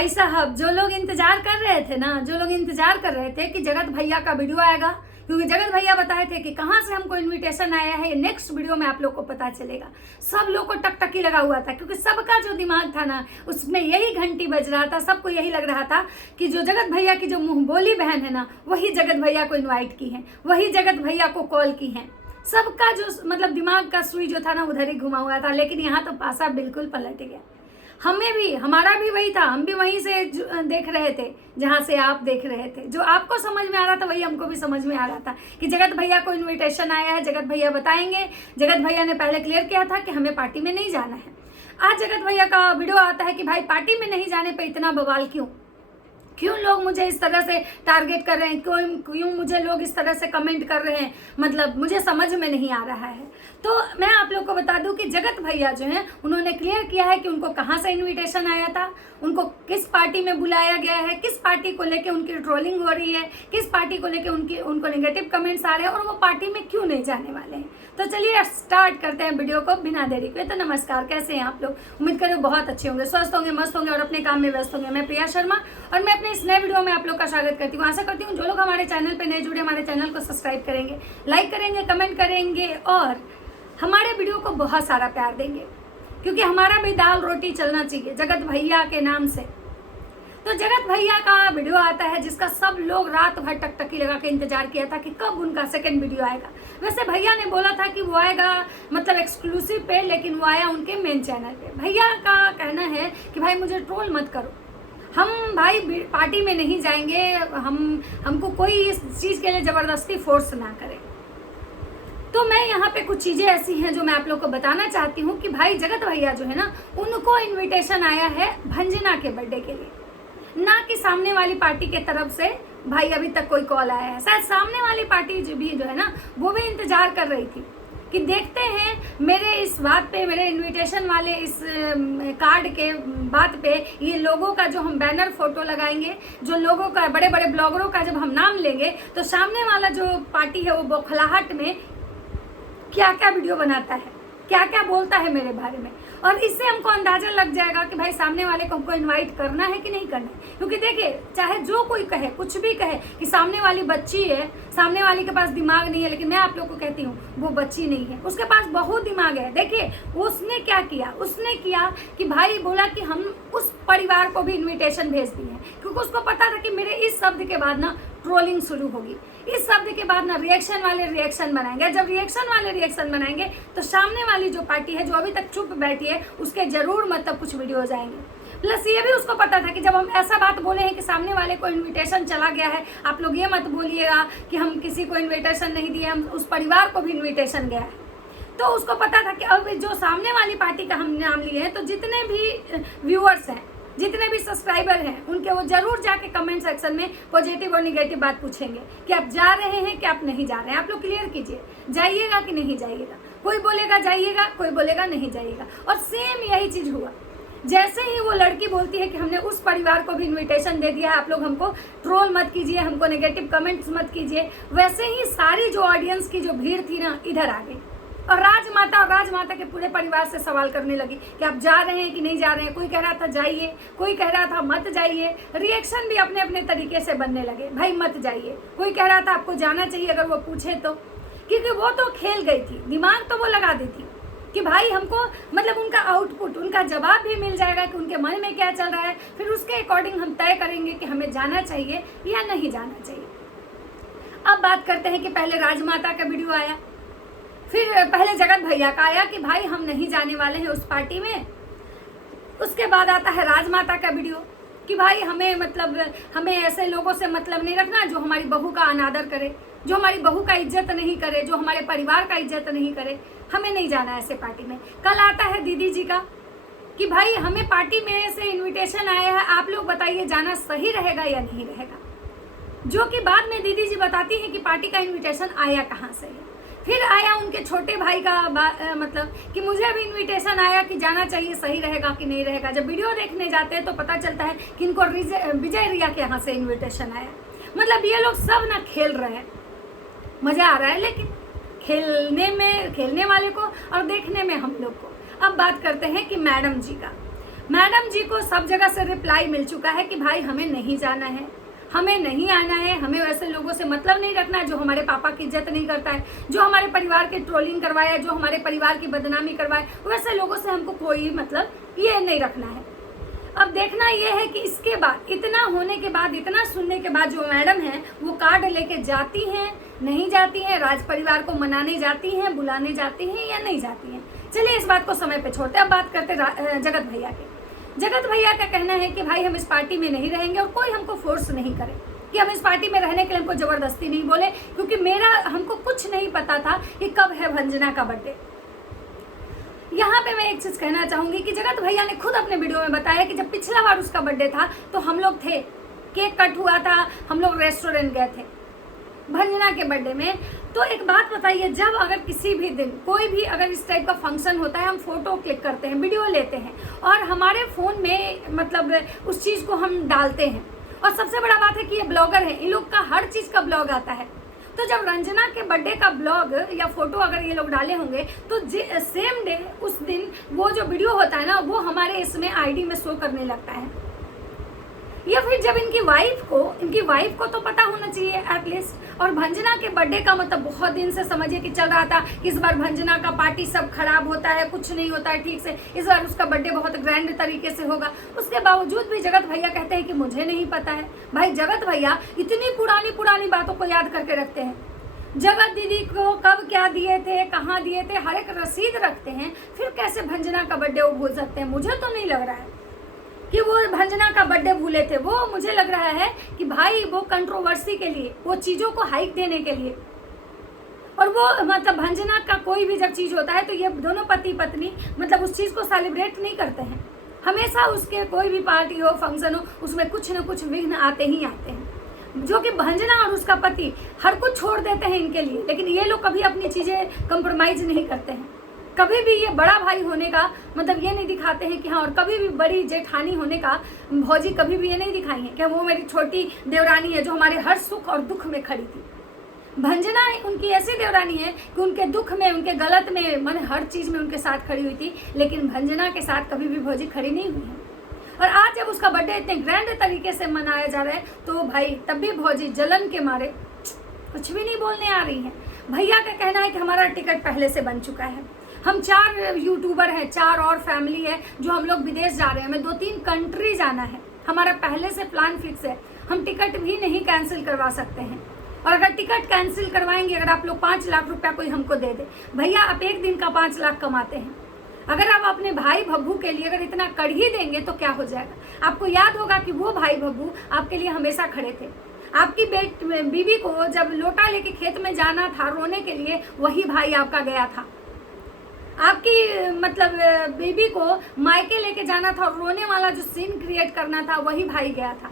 भाई साहब, जो लोग इंतजार कर रहे थे ना, जो लोग इंतजार कर रहे थे कि जगत भैया का वीडियो आएगा, क्योंकि जगत भैया बताए थे कि कहाँ से हमको इनविटेशन आया है, ये नेक्स्ट वीडियो में आप लोग को पता चलेगा। सब लोग को टकटकी लगा हुआ था, क्योंकि सबका जो दिमाग था ना, उसमें यही घंटी बज रहा था। सबको यही लग रहा था कि जो जगत भैया की जो मुंह बोली बहन है ना, वही जगत भैया को इन्वाइट की है, वही जगत भैया को कॉल की है। सबका जो मतलब दिमाग का सुई जो था ना, उधर ही घुमा हुआ था। लेकिन यहाँ तो पासा बिल्कुल पलट गया। हमें भी, हमारा भी वही था, हम भी वहीं से देख रहे थे जहाँ से आप देख रहे थे। जो आपको समझ में आ रहा था वही हमको भी समझ में आ रहा था कि जगत भैया को इनविटेशन आया है, जगत भैया बताएंगे। जगत भैया ने पहले क्लियर किया था कि हमें पार्टी में नहीं जाना है। आज जगत भैया का वीडियो आता है कि भाई पार्टी में नहीं जाने पर इतना बवाल क्यों लोग मुझे इस तरह से टारगेट कर रहे हैं, क्यों मुझे लोग इस तरह से कमेंट कर रहे हैं, मतलब मुझे समझ में नहीं आ रहा है। तो मैं आप लोग को बता दूं कि जगत भैया जो हैं, उन्होंने क्लियर किया है कि उनको कहाँ से इनविटेशन आया था, उनको किस पार्टी में बुलाया गया है, किस पार्टी को लेके उनकी ट्रोलिंग हो रही है, किस पार्टी को लेके उनको नेगेटिव कमेंट्स आ रहे हैं, और वो पार्टी में क्यों नहीं जाने वाले हैं। तो चलिए स्टार्ट करते हैं वीडियो को बिना देरी के। तो नमस्कार, कैसे हैं आप लोग? उम्मीद करें बहुत अच्छे होंगे, स्वस्थ होंगे, मस्त होंगे और अपने काम में व्यस्त होंगे। मैं प्रिया शर्मा और मैं अपने इस नए वीडियो में आप लोग का स्वागत करती हूँ। आशा करती हूँ जो लोग हमारे चैनल पे नए जुड़े, हमारे चैनल को सब्सक्राइब करेंगे, लाइक करेंगे, कमेंट करेंगे और हमारे वीडियो को बहुत सारा प्यार देंगे, क्योंकि हमारा भी दाल रोटी चलना चाहिए जगत भैया के नाम से। तो जगत भैया का वीडियो आता है जिसका सब लोग रात भर टकटकी लगा के इंतजार किया था कि कब उनका सेकंड वीडियो आएगा। वैसे भैया ने बोला था कि वो आएगा मतलब एक्सक्लूसिव पे, लेकिन वो आया उनके मेन चैनल पे। भैया का कहना है कि भाई मुझे ट्रोल मत करो, हम भाई पार्टी में नहीं जाएंगे, हमको कोई इस चीज़ के लिए ज़बरदस्ती फोर्स ना करे। तो मैं यहाँ पे कुछ चीज़ें ऐसी हैं जो मैं आप लोग को बताना चाहती हूँ कि भाई जगत भैया जो है ना, उनको इनविटेशन आया है भंजना के बर्थडे के लिए, ना कि सामने वाली पार्टी के तरफ से भाई अभी तक कोई कॉल आया है। शायद सामने वाली पार्टी जो है ना, वो भी इंतजार कर रही थी कि देखते हैं मेरे इस बात पे, मेरे इनविटेशन वाले इस कार्ड के बात पे ये लोगों का जो हम बैनर फोटो लगाएंगे, जो लोगों का, बड़े बड़े ब्लॉगरों का जब हम नाम लेंगे, तो सामने वाला जो पार्टी है वो बौखलाहट में क्या क्या वीडियो बनाता है, क्या क्या बोलता है मेरे बारे में, और इससे हमको अंदाजा लग जाएगा कि भाई सामने वाले को हमको इनवाइट करना है कि नहीं करना है। क्योंकि देखिए, चाहे जो कोई कहे, कुछ भी कहे कि सामने वाली बच्ची है, सामने वाली के पास दिमाग नहीं है, लेकिन मैं आप लोग को कहती हूँ वो बच्ची नहीं है, उसके पास बहुत दिमाग है। देखिए उसने क्या किया, उसने किया कि भाई बोला कि हम उस परिवार को भी इन्विटेशन भेज दिए हैं, क्योंकि उसको पता था कि मेरे इस शब्द के बाद ना ट्रोलिंग शुरू होगी, इस शब्द के बाद ना रिएक्शन वाले रिएक्शन बनाएंगे। जब रिएक्शन वाले रिएक्शन बनाएंगे तो सामने वाली जो पार्टी है, जो अभी तक चुप बैठी है, उसके जरूर मतलब कुछ वीडियो जाएंगे। प्लस ये भी उसको पता था कि जब हम ऐसा बात बोले हैं कि सामने वाले को इनविटेशन चला गया है, आप लोग ये मत बोलिएगा कि हम किसी को इनविटेशन नहीं दिए, हम उस परिवार को भी इन्विटेशन गया है। तो उसको पता था कि अब जो सामने वाली पार्टी का हम नाम लिए हैं, तो जितने भी व्यूअर्स हैं, जितने भी सब्सक्राइबर हैं, उनके वो जरूर जाके कमेंट सेक्शन में पॉजिटिव और निगेटिव बात पूछेंगे कि आप जा रहे हैं कि आप नहीं जा रहे हैं। आप लोग क्लियर कीजिए, जाइएगा कि नहीं जाइएगा। कोई बोलेगा जाइएगा, कोई बोलेगा नहीं जाइएगा। और सेम यही चीज़ हुआ। जैसे ही वो लड़की बोलती है कि हमने उस परिवार को भी इनविटेशन दे दिया है, आप लोग हमको ट्रोल मत कीजिए, हमको नेगेटिव कमेंट्स मत कीजिए, वैसे ही सारी जो ऑडियंस की जो भीड़ थी ना, इधर आ गई और राजमाता के पूरे परिवार से सवाल करने लगी कि आप जा रहे हैं कि नहीं जा रहे हैं। कोई कह रहा था जाइए, कोई कह रहा था मत जाइए। रिएक्शन भी अपने अपने तरीके से बनने लगे, भाई मत जाइए। कोई कह रहा था आपको जाना चाहिए अगर वो पूछे तो, क्योंकि वो तो खेल गई थी, दिमाग तो वो लगा दी थी कि भाई हमको मतलब उनका आउटपुट, उनका जवाब भी मिल जाएगा कि उनके मन में क्या चल रहा है। फिर उसके अकॉर्डिंग हम तय करेंगे कि हमें जाना चाहिए या नहीं जाना चाहिए। अब बात करते हैं कि पहले राजमाता का वीडियो आया, फिर पहले जगत भैया का आया कि भाई हम नहीं जाने वाले हैं उस पार्टी में। उसके बाद आता है राजमाता का वीडियो कि भाई हमें मतलब हमें ऐसे लोगों से मतलब नहीं रखना जो हमारी बहू का अनादर करे, जो हमारी बहू का इज्जत नहीं करे, जो हमारे परिवार का इज्जत नहीं करे, हमें नहीं जाना ऐसे पार्टी में। कल आता है दीदी जी का कि भाई हमें पार्टी में से इन्विटेशन आया है, आप लोग बताइए जाना सही रहेगा या नहीं रहेगा। जो कि बाद में दीदी जी बताती हैं कि पार्टी का इन्विटेशन आया कहाँ से है। फिर आया उनके छोटे भाई का मतलब कि मुझे भी इनविटेशन आया कि जाना चाहिए, सही रहेगा कि नहीं रहेगा। जब वीडियो देखने जाते हैं तो पता चलता है कि इनको विजय रिया के यहाँ से इनविटेशन आया। मतलब ये लोग सब ना खेल रहे हैं, मज़ा आ रहा है, लेकिन खेलने वाले को और देखने में हम लोग को। अब बात करते हैं कि मैडम जी का। मैडम जी को सब जगह से रिप्लाई मिल चुका है कि भाई हमें नहीं जाना है, हमें नहीं आना है, हमें वैसे लोगों से मतलब नहीं रखना है जो हमारे पापा की इज्जत नहीं करता है, जो हमारे परिवार के ट्रोलिंग करवाया, जो हमारे परिवार की बदनामी करवाए, वैसे लोगों से हमको कोई मतलब ये नहीं रखना है। अब देखना ये है कि इसके बाद, इतना होने के बाद, इतना सुनने के बाद जो मैडम है वो कार्ड लेके जाती हैं, नहीं जाती हैं, राज परिवार को मनाने जाती हैं, बुलाने जाती हैं या नहीं जाती हैं। चलिए इस बात को समय पे छोड़ते हैं। अब बात करते जगत भैया के। जगत भैया का कहना है कि भाई हम इस पार्टी में नहीं रहेंगे और कोई हमको फोर्स नहीं करे कि हम इस पार्टी में रहने के लिए हमको जबरदस्ती नहीं बोले, क्योंकि हमको कुछ नहीं पता था कि कब है भंजना का बर्थडे। यहाँ पे मैं एक चीज कहना चाहूंगी कि जगत भैया ने खुद अपने वीडियो में बताया कि जब पिछला बार उसका बर्थडे था तो हम लोग थे, केक कट हुआ था, हम लोग रेस्टोरेंट गए थे भंजना के बर्थडे में। तो एक बात बताइए, जब अगर किसी भी दिन कोई भी अगर इस टाइप का फंक्शन होता है, हम फोटो क्लिक करते हैं, वीडियो लेते हैं और हमारे फ़ोन में मतलब उस चीज़ को हम डालते हैं। और सबसे बड़ा बात है कि ये ब्लॉगर है, इन लोग का हर चीज़ का ब्लॉग आता है। तो जब रंजना के बर्थडे का ब्लॉग या फोटो अगर ये लोग डाले होंगे तो सेम डे उस दिन वो जो वीडियो होता है ना वो हमारे इसमें आईडी में शो करने लगता है। या फिर जब इनकी वाइफ को तो पता होना चाहिए एटलीस्ट। और भंजना के बर्थडे का मतलब बहुत दिन से समझिए कि चल रहा था कि इस बार भंजना का पार्टी सब खराब होता है, कुछ नहीं होता है ठीक से, इस बार उसका बर्थडे बहुत ग्रैंड तरीके से होगा। उसके बावजूद भी जगत भैया कहते हैं कि मुझे नहीं पता है। भाई जगत भैया इतनी पुरानी बातों को याद करके रखते हैं। जगत दीदी को कब क्या दिए थे, कहाँ दिए थे, हर एक रसीद रखते हैं, फिर कैसे भंजना का बर्थडे वो भूल सकते हैं। मुझे तो नहीं लग रहा है कि वो भंजना का बर्थडे भूले थे। वो मुझे लग रहा है कि भाई वो कंट्रोवर्सी के लिए, वो चीज़ों को हाइक देने के लिए, और वो मतलब भंजना का कोई भी जब चीज़ होता है तो ये दोनों पति पत्नी मतलब उस चीज़ को सेलिब्रेट नहीं करते हैं। हमेशा उसके कोई भी पार्टी हो, फंक्शन हो, उसमें कुछ न कुछ विघ्न आते ही आते हैं, जो कि भंजना और उसका पति हर कुछ छोड़ देते हैं इनके लिए। लेकिन ये लोग कभी अपनी चीज़ें कंप्रोमाइज़ नहीं करते हैं। कभी भी ये बड़ा भाई होने का मतलब ये नहीं दिखाते हैं कि हाँ, और कभी भी बड़ी जेठानी होने का भौजी कभी भी ये नहीं दिखाई है कि वो मेरी छोटी देवरानी है जो हमारे हर सुख और दुख में खड़ी थी। भंजना उनकी ऐसी देवरानी है कि उनके दुख में, उनके गलत में, मैंने हर चीज़ में उनके साथ खड़ी हुई थी, लेकिन भंजना के साथ कभी भी भौजी खड़ी नहीं हुई है। और आज जब उसका बर्थडे इतने ग्रैंड तरीके से मनाया जा रहा है तो भाई तब भी भौजी जलन के मारे कुछ भी नहीं बोलने आ रही है। भैया का कहना है कि हमारा टिकट पहले से बन चुका है, हम 4 यूट्यूबर हैं, 4 और फैमिली है जो हम लोग विदेश जा रहे हैं, हमें 2-3 कंट्री जाना है, हमारा पहले से प्लान फिक्स है, हम टिकट भी नहीं कैंसिल करवा सकते हैं। और अगर टिकट कैंसिल करवाएंगे, अगर आप लोग 5 लाख रुपया कोई हमको दे दे, भैया आप एक दिन का 5 लाख कमाते हैं, अगर आप अपने भाई भब्बू के लिए अगर इतना कर ही देंगे तो क्या हो जाएगा। आपको याद होगा कि वो भाई भब्बू आपके लिए हमेशा खड़े थे। आपकी बीवी को जब लोटा लेके खेत में जाना था रोने के लिए, वही भाई आपका गया था। आपकी मतलब बेबी को मायके लेके जाना था और रोने वाला जो सीन क्रिएट करना था, वही भाई गया था।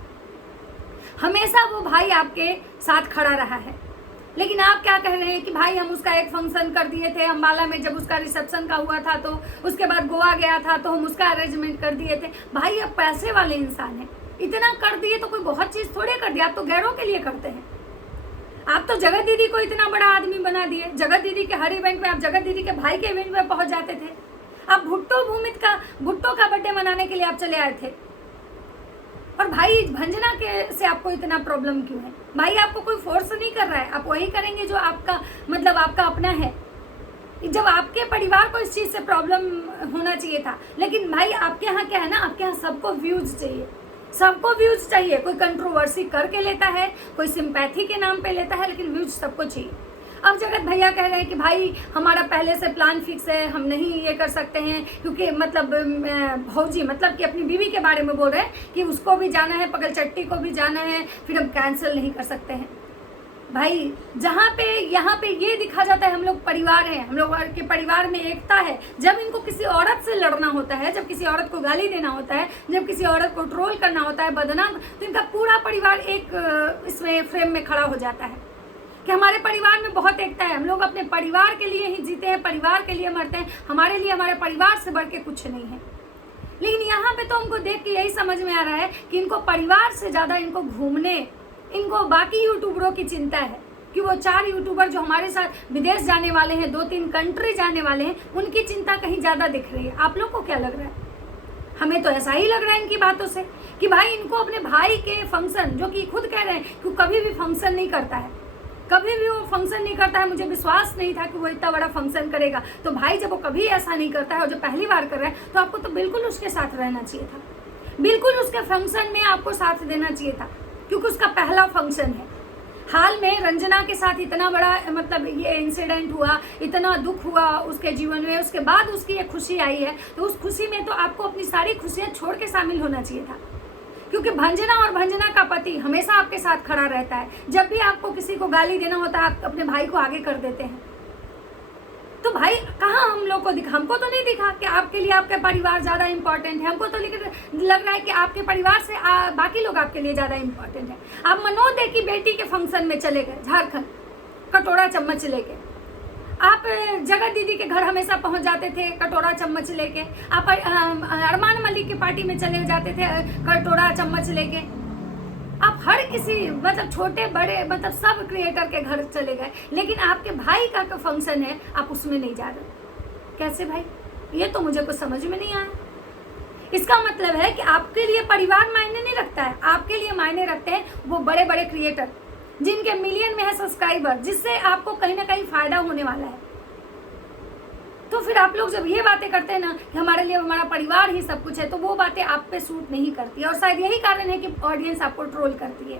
हमेशा वो भाई आपके साथ खड़ा रहा है। लेकिन आप क्या कह रहे हैं कि भाई हम उसका एक फंक्शन कर दिए थे अम्बाला में, जब उसका रिसेप्शन का हुआ था तो उसके बाद गोवा गया था तो हम उसका अरेंजमेंट कर दिए थे। भाई अब पैसे वाले इंसान हैं, इतना कर दिए तो कोई बहुत चीज़ थोड़े कर दिया, आप तो गैरों के लिए करते हैं। आप तो जगत दीदी को इतना बड़ा आदमी बना दिए, जगत दीदी के हर इवेंट में आप जगत दीदी के भाई के इवेंट में पहुंच जाते थे। आप भुट्टो का बर्थडे मनाने के लिए आप चले आए थे। और भाई भंजना के से आपको इतना प्रॉब्लम क्यों है? भाई आपको कोई फोर्स नहीं कर रहा है, आप वही करेंगे जो आपका मतलब आपका अपना है। जब आपके परिवार को इस चीज़ से प्रॉब्लम होना चाहिए था, लेकिन भाई आपके यहाँ क्या है ना, आपके यहाँ सबको व्यूज चाहिए, सबको व्यूज चाहिए। कोई कंट्रोवर्सी करके लेता है, कोई सिंपैथी के नाम पे लेता है, लेकिन व्यूज सबको चाहिए। अब जगत भैया कह रहे हैं कि भाई हमारा पहले से प्लान फिक्स है, हम नहीं ये कर सकते हैं, क्योंकि मतलब भौजी मतलब कि अपनी बीवी के बारे में बोल रहे हैं कि उसको भी जाना है, पगल चट्टी को भी जाना है, फिर हम कैंसिल नहीं कर सकते हैं। भाई जहाँ पे यहाँ पे ये दिखा जाता है हम लोग परिवार हैं, हम लोग के परिवार में एकता है। जब इनको किसी औरत से लड़ना होता है, जब किसी औरत को गाली देना होता है, जब किसी औरत को ट्रोल करना होता है, बदनाम, तो इनका पूरा परिवार एक इसमें फ्रेम में खड़ा हो जाता है कि हमारे परिवार में बहुत एकता है, हम लोग अपने परिवार के लिए ही जीते हैं, परिवार के लिए मरते हैं, हमारे लिए हमारे परिवार से बढ़ के कुछ नहीं है। लेकिन यहाँ पे तो हमको देख के यही समझ में आ रहा है कि इनको परिवार से ज़्यादा इनको घूमने, इनको बाकी यूट्यूबरों की चिंता है कि वो 4 यूट्यूबर जो हमारे साथ विदेश जाने वाले हैं, 2-3 कंट्री जाने वाले हैं, उनकी चिंता कहीं ज़्यादा दिख रही है। आप लोग को क्या लग रहा है? हमें तो ऐसा ही लग रहा है इनकी बातों से कि भाई इनको अपने भाई के फंक्शन, जो कि खुद कह रहे हैं कि कभी भी फंक्शन नहीं करता है, कभी भी वो फंक्शन नहीं करता है, मुझे विश्वास नहीं था कि वो इतना बड़ा फंक्शन करेगा। तो भाई जब वो कभी ऐसा नहीं करता है और जो पहली बार कर रहा है, तो आपको तो बिल्कुल उसके साथ रहना चाहिए था, बिल्कुल उसके फंक्शन में आपको साथ देना चाहिए था, क्योंकि उसका पहला फंक्शन है। हाल में रंजना के साथ इतना बड़ा मतलब ये इंसिडेंट हुआ, इतना दुख हुआ उसके जीवन में, उसके बाद उसकी ये खुशी आई है, तो उस खुशी में तो आपको अपनी सारी खुशियाँ छोड़ के शामिल होना चाहिए था, क्योंकि भंजना और भंजना का पति हमेशा आपके साथ खड़ा रहता है। जब भी आपको किसी को गाली देना होता है, आप अपने भाई को आगे कर देते हैं। तो भाई कहाँ हम लोग को दिखा, हमको तो नहीं दिखा कि आपके लिए आपका परिवार ज़्यादा इंपॉर्टेंट है, हमको तो लग रहा है कि आपके परिवार से बाकी लोग आपके लिए ज़्यादा इंपॉर्टेंट है। आप मनोदय की बेटी के फंक्शन में चले गए झारखंड, कटोरा चम्मच लेके। आप जगत दीदी के घर हमेशा पहुंच जाते थे कटोरा चम्मच लेके। आप अरमान मलिक की पार्टी में चले जाते थे कटोरा चम्मच लेके। आप हर किसी मतलब छोटे बड़े मतलब सब क्रिएटर के घर चले गए, लेकिन आपके भाई का फंक्शन है आप उसमें नहीं जा रहे। कैसे भाई? ये तो मुझे कुछ समझ में नहीं आया। इसका मतलब है कि आपके लिए परिवार मायने नहीं रखता है, आपके लिए मायने रखते हैं वो बड़े बड़े क्रिएटर जिनके मिलियन में है सब्सक्राइबर, जिससे आपको कहीं ना कहीं फायदा होने वाला है। तो फिर आप लोग जब ये बातें करते हैं ना कि हमारे लिए हमारा परिवार ही सब कुछ है, तो वो बातें आप पे सूट नहीं करती, और शायद यही कारण है कि ऑडियंस आपको ट्रोल करती है।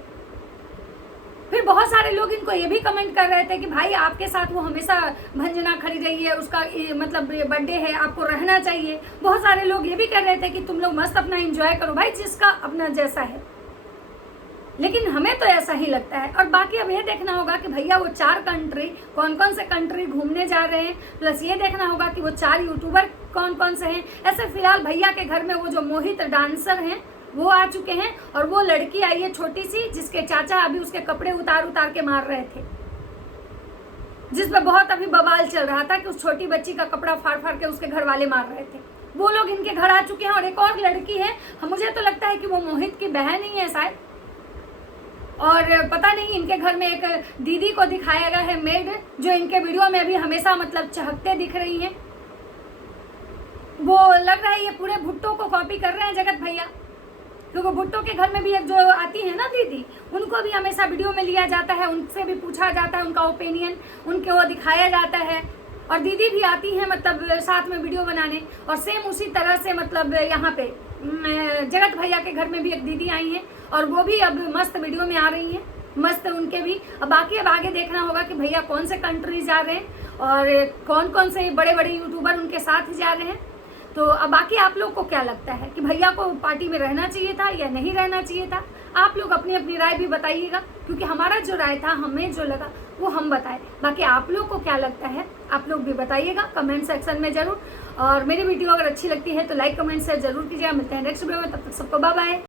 फिर बहुत सारे लोग इनको ये भी कमेंट कर रहे थे कि भाई आपके साथ वो हमेशा भंजना खड़ी रही है, उसका मतलब बर्थडे है, आपको रहना चाहिए। बहुत सारे लोग ये भी कह रहे थे कि तुम लोग मस्त अपना एंजॉय करो, भाई जिसका अपना जैसा है। लेकिन हमें तो ऐसा ही लगता है। और बाकी अब ये देखना होगा कि भैया वो 4 कंट्री कौन कौन से कंट्री घूमने जा रहे हैं, प्लस ये देखना होगा कि वो 4 यूट्यूबर कौन कौन से हैं। ऐसे फिलहाल भैया के घर में वो जो मोहित डांसर हैं वो आ चुके हैं, और वो लड़की आई है छोटी सी, जिसके चाचा अभी उसके कपड़े उतार उतार के मार रहे थे, जिसमें बहुत अभी बवाल चल रहा था कि उस छोटी बच्ची का कपड़ा फाड़ फाड़ के उसके घर वाले मार रहे थे। वो लोग इनके घर आ चुके हैं। और एक और लड़की है, मुझे तो लगता है कि वो मोहित की बहन ही है शायद, और पता नहीं इनके घर में एक दीदी को दिखाया गया है मेड, जो इनके वीडियो में भी हमेशा मतलब चहकते दिख रही हैं। वो लग रहा है ये पूरे भुट्टो को कॉपी कर रहे हैं जगत भैया, क्योंकि भुट्टो के घर में भी एक जो आती है ना दीदी, उनको भी हमेशा वीडियो में लिया जाता है, उनसे भी पूछा जाता है उनका ओपिनियन, उनके वो दिखाया जाता है। और दीदी भी आती है मतलब साथ में वीडियो बनाने, और सेम उसी तरह से मतलब यहाँ पे जगत भैया के घर में भी एक दीदी आई हैं, और वो भी अब मस्त वीडियो में आ रही हैं, मस्त उनके भी। अब बाकी अब आगे देखना होगा कि भैया कौन से कंट्री जा रहे हैं और कौन कौन से बड़े बड़े यूट्यूबर उनके साथ जा रहे हैं। तो अब बाकी आप लोग को क्या लगता है कि भैया को पार्टी में रहना चाहिए था या नहीं रहना चाहिए था? आप लोग अपनी अपनी राय भी बताइएगा, क्योंकि हमारा जो राय था, हमें जो लगा वो हम बताएं। बाकी आप लोग को क्या लगता है आप लोग भी बताइएगा कमेंट सेक्शन में जरूर। और मेरी वीडियो अगर अच्छी लगती है तो लाइक कमेंट शेयर जरूर कीजिएगा। मिलते हैं नेक्स्ट वीडियो में, तब तक सबको बाय बाय।